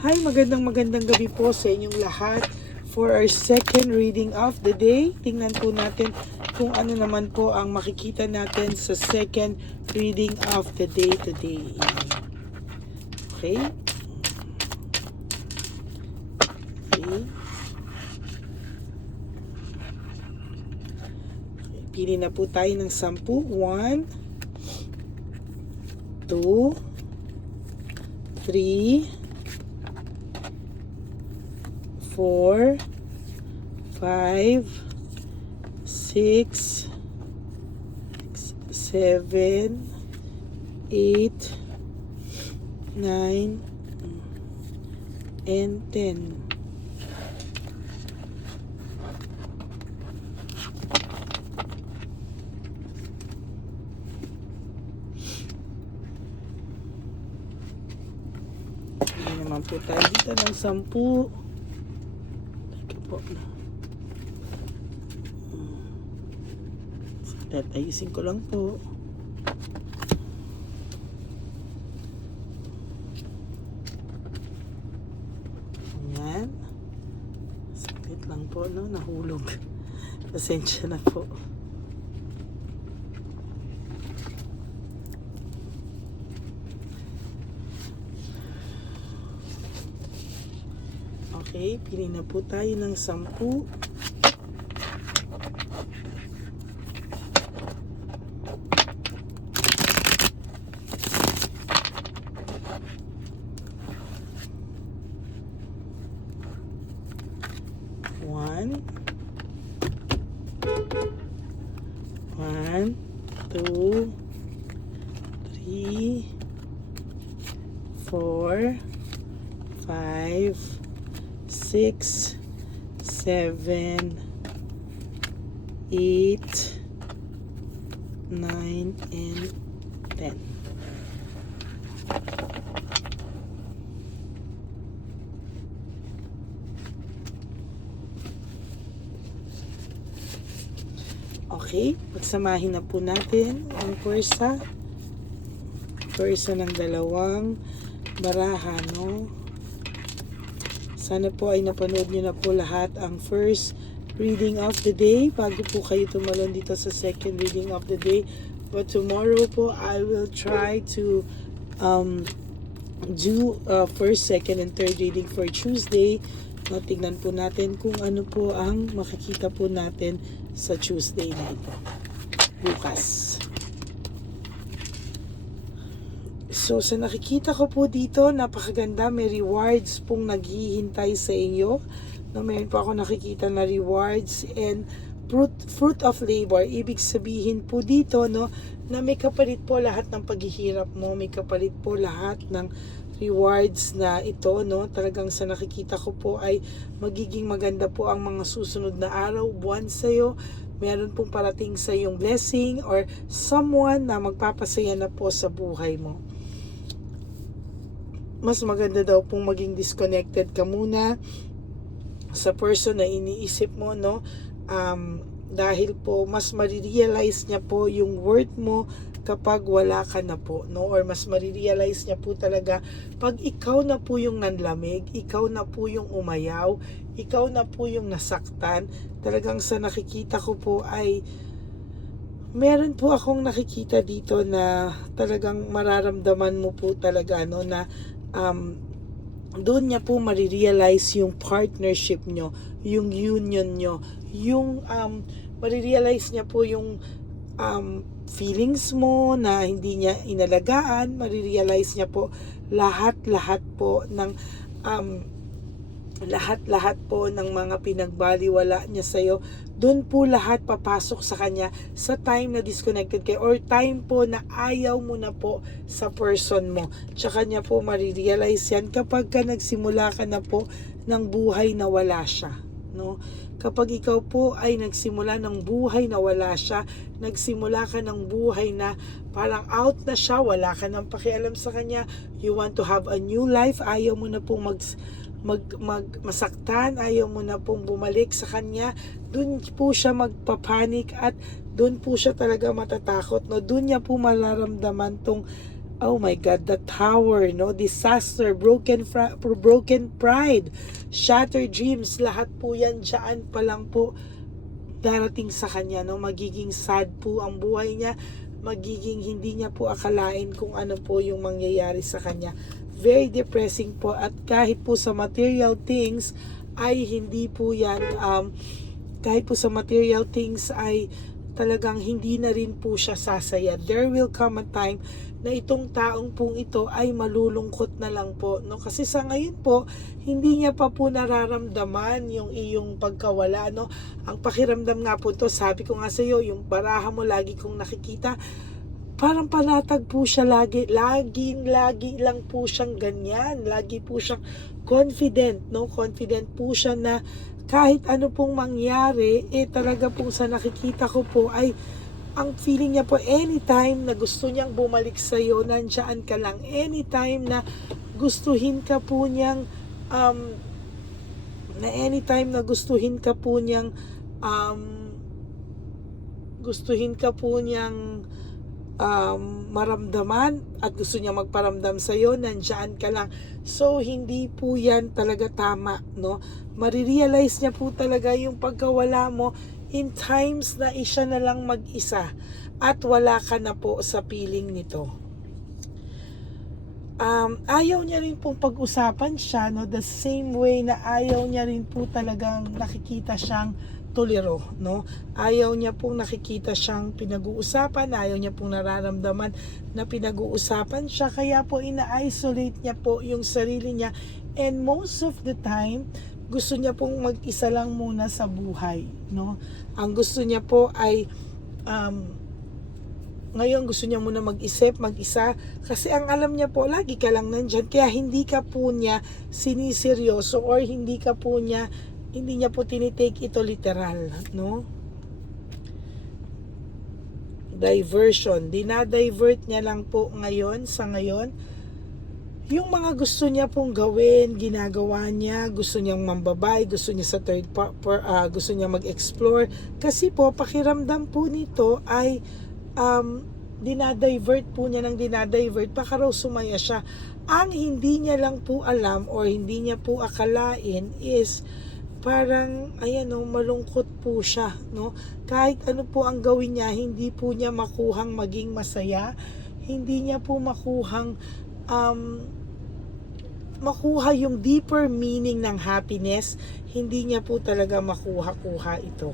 Hi, magandang gabi po sa inyong lahat for our second reading of the day. Tingnan po natin kung ano naman po ang makikita natin sa second reading of the day today. Okay? Okay. Pili na po tayo ng 10. 1, 2, 3, 4, 5, 6, 7, 8, 9, and 10. Hindi naman po tayo dito ng 10. Ayusin ko lang po. Ayan. Sakit lang po, no? Nahulog. Pasensya na po. Okay, pili na po tayo ng 10. 1, 2, 3, 4, 5, 6, 7, 8, 9, and 10. Okay, pagsamahin na po natin ang pwersa ng dalawang baraha, no? Sana po ay napanood nyo na po lahat ang first reading of the day bago po kayo tumalon dito sa second reading of the day. But tomorrow po, I will try to do first, second, and third reading for Tuesday. Tignan po natin kung ano po ang makikita po natin sa Tuesday na ito. Bukas. So, sa nakikita ko po dito, napakaganda. May rewards pong naghihintay sa inyo. No, mayroon po ako nakikita na rewards and fruit of labor. Ibig sabihin po dito, no, na may kapalit po lahat ng paghihirap mo. May kapalit po lahat ng rewards na ito, no? Talagang sa nakikita ko po ay magiging maganda po ang mga susunod na araw, buwan sa'yo. Meron pong parating sa iyong blessing or someone na magpapasaya na po sa buhay mo. Mas maganda daw pong maging disconnected ka muna sa person na iniisip mo, no? Dahil po mas marirealize niya po yung worth mo kapag wala ka na po, no? Or mas marirealize niya po talaga pag ikaw na po yung nanlamig, ikaw na po yung umayaw, ikaw na po yung nasaktan. Talagang sa nakikita ko po ay meron po akong nakikita dito na talagang mararamdaman mo po talaga, no, na doon niya po marirealize yung partnership nyo, yung union nyo, yung marirealize niya po yung feelings mo na hindi niya inalagaan. Marirealize niya po lahat-lahat po ng lahat-lahat po ng mga pinagbaliwala niya sa'yo. Doon po lahat papasok sa kanya sa time na disconnected kayo or time po na ayaw mo na po sa person mo. Tsaka niya po marirealize yan kapag ka nagsimula ka na po ng buhay na wala siya, no? Kapag ikaw po ay nagsimula ng buhay na wala siya, nagsimula ka ng buhay na parang out na siya, wala ka nang pakialam sa kanya, you want to have a new life, ayaw mo na pong masaktan, ayaw mo na pong bumalik sa kanya, dun po siya magpapanik at dun po siya talaga matatakot, no? Dun niya po mararamdaman tong Oh my God, the tower, no? Disaster, broken pride, shattered dreams, lahat po yan dyan pa lang po darating sa kanya, no? Magiging sad po ang buhay niya, magiging hindi niya po akalain kung ano po yung mangyayari sa kanya. Very depressing po, at kahit po sa material things ay hindi po yan, kahit po sa material things ay talagang hindi na rin po siya sasaya. There will come a time na itong taong pong ito ay malulungkot na lang po, no? Kasi sa ngayon po, hindi niya pa po nararamdaman yung iyong pagkawala, no? Ang pakiramdam nga po to, sabi ko nga sa iyo, yung baraha mo lagi kong nakikita, parang panatag po siya lagi lang po siyang ganyan, lagi po siyang confident, no? Confident po siya na kahit ano pong mangyari, talaga pong sa nakikita ko po ay ang feeling niya po anytime na gusto niyang bumalik sa iyo, nandiyan ka lang. Anytime na gustuhin ka po niyang maramdaman at gusto niya magparamdam sa iyo, nandiyan ka lang. So hindi po yan talaga tama, no? Marirealize niya po talaga yung pagkawala mo in times na siya na lang mag-isa at wala ka na po sa piling nito. Ayaw niya rin pong pag-usapan siya, no? The same way na ayaw niya rin po talagang nakikita siyang tolero, no? Ayaw niya pong nakikita siyang pinag-uusapan, ayaw niya pong nararamdaman na pinag-uusapan siya, kaya po ina-isolate niya po yung sarili niya, and most of the time gusto niya pong mag-isa lang muna sa buhay, no? Ang gusto niya po ay ngayon gusto niya muna mag-isa, kasi ang alam niya po, lagi ka lang nandyan, kaya hindi ka po niya siniseryoso, or hindi niya po tinitake ito literal, no? Diversion, dinadivert niya lang po sa ngayon yung mga gusto niya pong gawin, ginagawa niya. Gusto niyang mambabay, gusto niya sa gusto niya mag-explore, kasi po pakiramdam po nito ay dinadivert po niya baka raw sumaya siya. Ang hindi niya lang po alam, or hindi niya po akalain, is parang malungkot po siya, no? Kahit ano po ang gawin niya, hindi po niya makuhang maging masaya, hindi niya po makuha yung deeper meaning ng happiness, hindi niya po talaga makuha ito.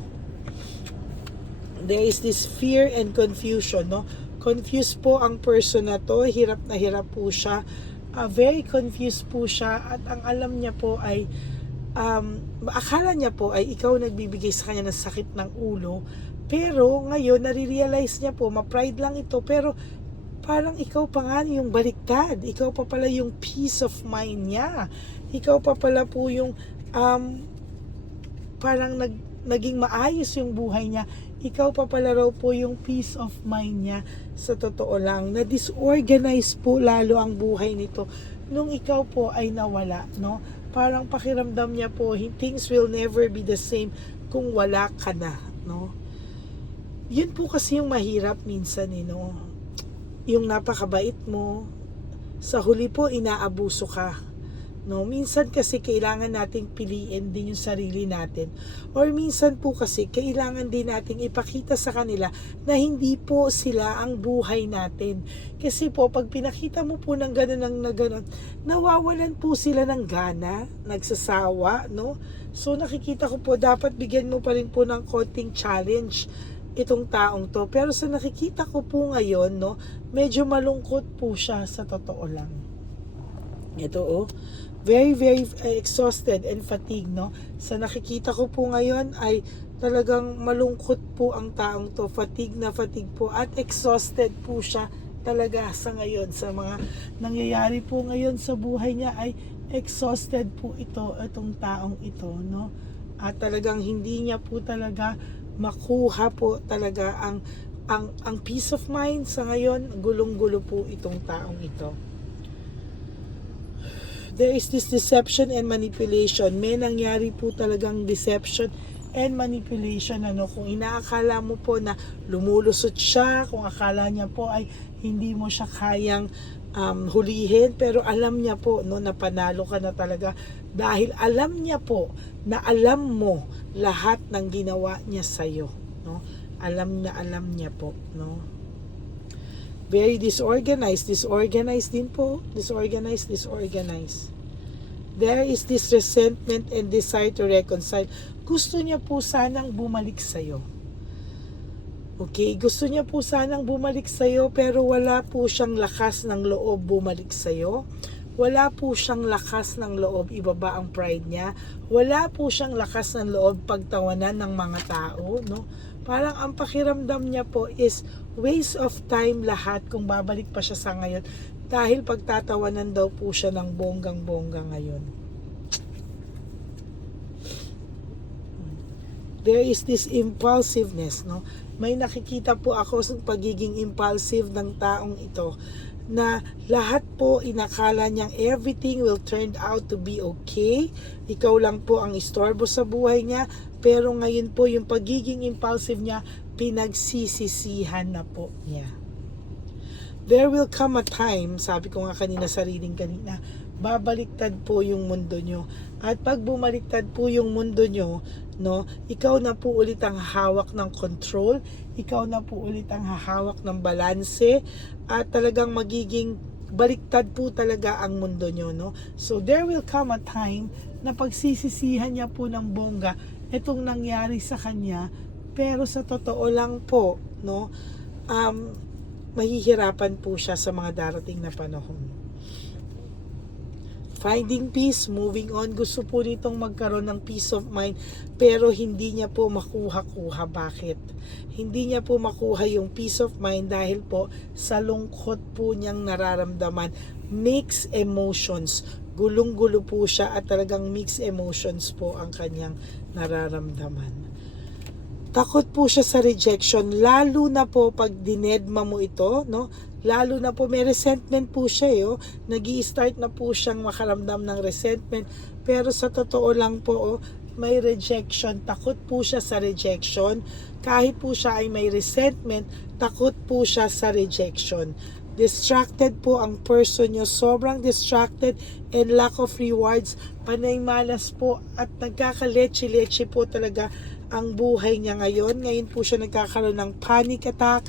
There is this fear and confusion, no? Confused po ang person na to, hirap na hirap po siya, very confused po siya, at ang alam niya po ay akala niya po ay ikaw nagbibigay sa kanya ng sakit ng ulo, pero ngayon nare-realize niya po, ma-pride lang ito, pero parang ikaw pa nga yung baliktad, ikaw pa pala yung peace of mind niya, ikaw pa pala po yung parang naging maayos yung buhay niya, ikaw pa pala raw po yung peace of mind niya. Sa totoo lang, na disorganize po lalo ang buhay nito nung ikaw po ay nawala, no? Parang pakiramdam niya po, things will never be the same kung wala ka na, no? Yun po kasi yung mahirap minsan, no? Yung napakabait mo, sa huli po inaabuso ka, no? Minsan kasi kailangan nating piliin din yung sarili natin, or minsan po kasi kailangan din nating ipakita sa kanila na hindi po sila ang buhay natin. Kasi po pag pinakita mo po ng gano'n nawawalan po sila ng gana, nagsasawa, no? So nakikita ko po, dapat bigyan mo pa rin po ng konting challenge itong taong to. Pero sa nakikita ko po ngayon, no, medyo malungkot po siya, sa totoo lang. Ito very exhausted and fatigued, no? Sa nakikita ko po ngayon ay talagang malungkot po ang taong to, fatigue po, at exhausted po siya talaga sa ngayon. Sa mga nangyayari po ngayon sa buhay niya ay exhausted po itong taong ito, no? At talagang hindi niya po talaga makuha po talaga ang peace of mind sa ngayon. Gulong-gulo po itong taong ito. There is this deception and manipulation. May nangyari po talagang deception and manipulation, kung inaakala mo po na lumulusot siya, kung akala niya po ay hindi mo siya kayang hulihin, pero alam niya po no na panalo ka na talaga dahil alam niya po na alam mo lahat ng ginawa niya sa iyo, no? Alam niya po, no? Very disorganized din po, disorganized. There is this resentment and desire to reconcile. Gusto niya po sanang bumalik sa iyo. Okay, gusto niya po sanang bumalik sa'yo pero wala po siyang lakas ng loob bumalik sa'yo. Wala po siyang lakas ng loob ibaba ang pride niya. Wala po siyang lakas ng loob pagtawanan ng mga tao, no? Parang ang pakiramdam niya po is waste of time lahat kung babalik pa siya sa ngayon dahil pagtatawanan daw po siya ng bonggang-bongga ngayon. There is this impulsiveness, no? May nakikita po ako sa pagiging impulsive ng taong ito na lahat po inakala niyang everything will turn out to be okay. Ikaw lang po ang istorbo sa buhay niya, pero ngayon po yung pagiging impulsive niya, pinagsisisihan na po niya. There will come a time, sabi ko nga kanina kanina, babaliktad po yung mundo nyo. At pag bumaliktad po yung mundo nyo, no, ikaw na po ulit ang hawak ng control, ikaw na po ulit ang hahawak ng balanse, at talagang magiging baliktad po talaga ang mundo nyo, no? So there will come a time na pagsisisihan niya po ng bongga itong nangyari sa kanya, pero sa totoo lang po, no, mahihirapan po siya sa mga darating na panahon. Finding peace, moving on. Gusto po nitong magkaroon ng peace of mind pero hindi niya po makuha-kuha. Bakit? Hindi niya po makuha yung peace of mind dahil po sa lungkot po niyang nararamdaman. Mixed emotions. Gulong-gulo po siya at talagang mixed emotions po ang kanyang nararamdaman. Takot po siya sa rejection, lalo na po pag dinedma mo ito, no? Lalo na po may resentment po siya, nag-i-start na po siyang makaramdam ng resentment, pero sa totoo lang po, may rejection, takot po siya sa rejection. Kahit po siya ay may resentment, takot po siya sa rejection. Distracted po ang person nyo, sobrang distracted and lack of rewards, panay malas po at nagkakaleche-leche po talaga ang buhay niya ngayon. Ngayon po siya nagkakaroon ng panic attack.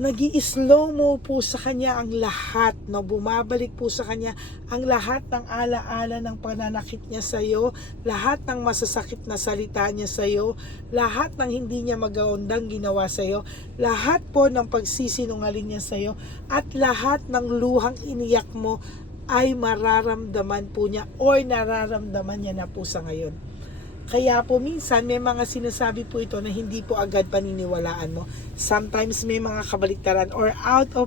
Nag-i-slow mo po sa kanya ang lahat, no? Bumabalik po sa kanya ang lahat ng alaala ng pananakit niya sa iyo, lahat ng masasakit na salita niya sa iyo, lahat ng hindi niya magagandang ginawa sa iyo, lahat po ng pagsisinungaling niya sa iyo, at lahat ng luhang iniyak mo ay mararamdaman po niya or nararamdaman niya na po sa ngayon. Kaya po minsan may mga sinasabi po ito na hindi po agad paniniwalaan mo. Sometimes may mga kabaliktaran or out of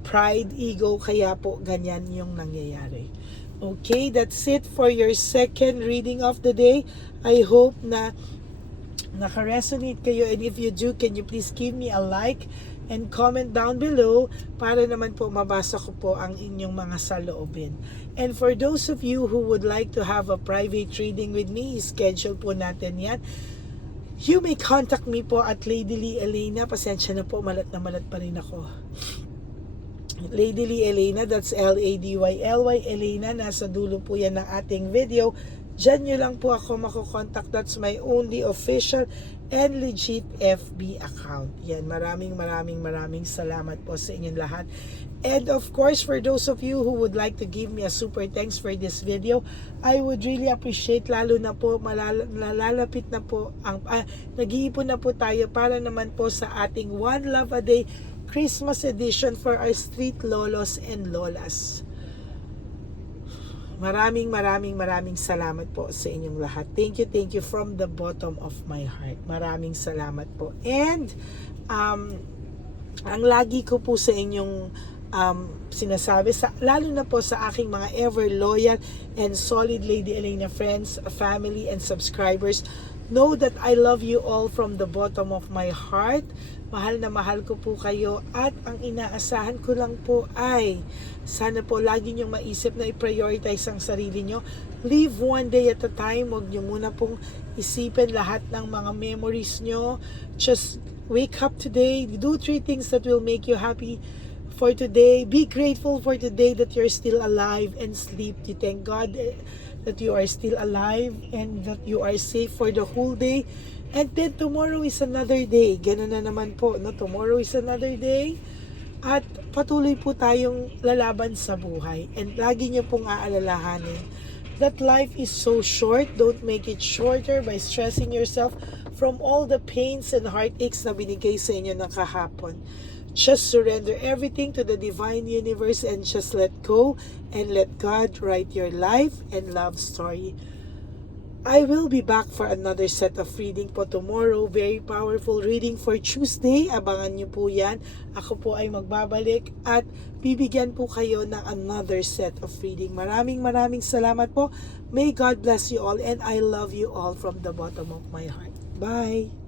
pride, ego, kaya po ganyan yung nangyayari. Okay, that's it for your second reading of the day. I hope na naka-resonate kayo, and if you do, can you please give me a like and comment down below para naman po mabasa ko po ang inyong mga saloobin. And for those of you who would like to have a private reading with me, schedule po natin yan. You may contact me po at Lady Lee Elena. Pasensya na po, malat na malat pa rin ako. Lady Lee Elena, that's L-A-D-Y-L-Y Elena. Nasa dulo po yan ng ating video. Diyan nyo lang po ako makukontakt. That's my only official and legit FB account. Yan, maraming salamat po sa inyong lahat. And of course, for those of you who would like to give me a super thanks for this video, I would really appreciate, lalo na po, malalapit na po, nag-iipon na po tayo para naman po sa ating One Love a Day Christmas edition for our street lolos and lolas. Maraming salamat po sa inyong lahat. Thank you from the bottom of my heart. Maraming salamat po. And ang lagi ko po sa inyong sinasabi, lalo na po sa aking mga ever loyal and solid Lady Elena friends, family, and subscribers, know that I love you all from the bottom of my heart. Mahal na mahal ko po kayo, at ang inaasahan ko lang po ay sana po lagi nyo maisip na i-prioritize ang sarili nyo. Live one day at a time. Huwag nyo muna pong isipin lahat ng mga memories nyo. Just Wake up today. Do 3 things that will make you happy for today. Be grateful for today that you're still alive and sleep. You thank God that you are still alive and that you are safe for the whole day. And then tomorrow is another day. Ganun na naman po, no? Tomorrow is another day. At patuloy po tayong lalaban sa buhay. And lagi niyo pong aalalahanin that life is so short. Don't make it shorter by stressing yourself from all the pains and heartaches na binigay sa inyo ng kahapon. Just surrender everything to the divine universe and just let go and let God write your life and love story. I will be back for another set of reading po tomorrow. Very powerful reading for Tuesday. Abangan niyo po yan. Ako po ay magbabalik at bibigyan po kayo ng another set of reading. Maraming salamat po. May God bless you all and I love you all from the bottom of my heart. Bye!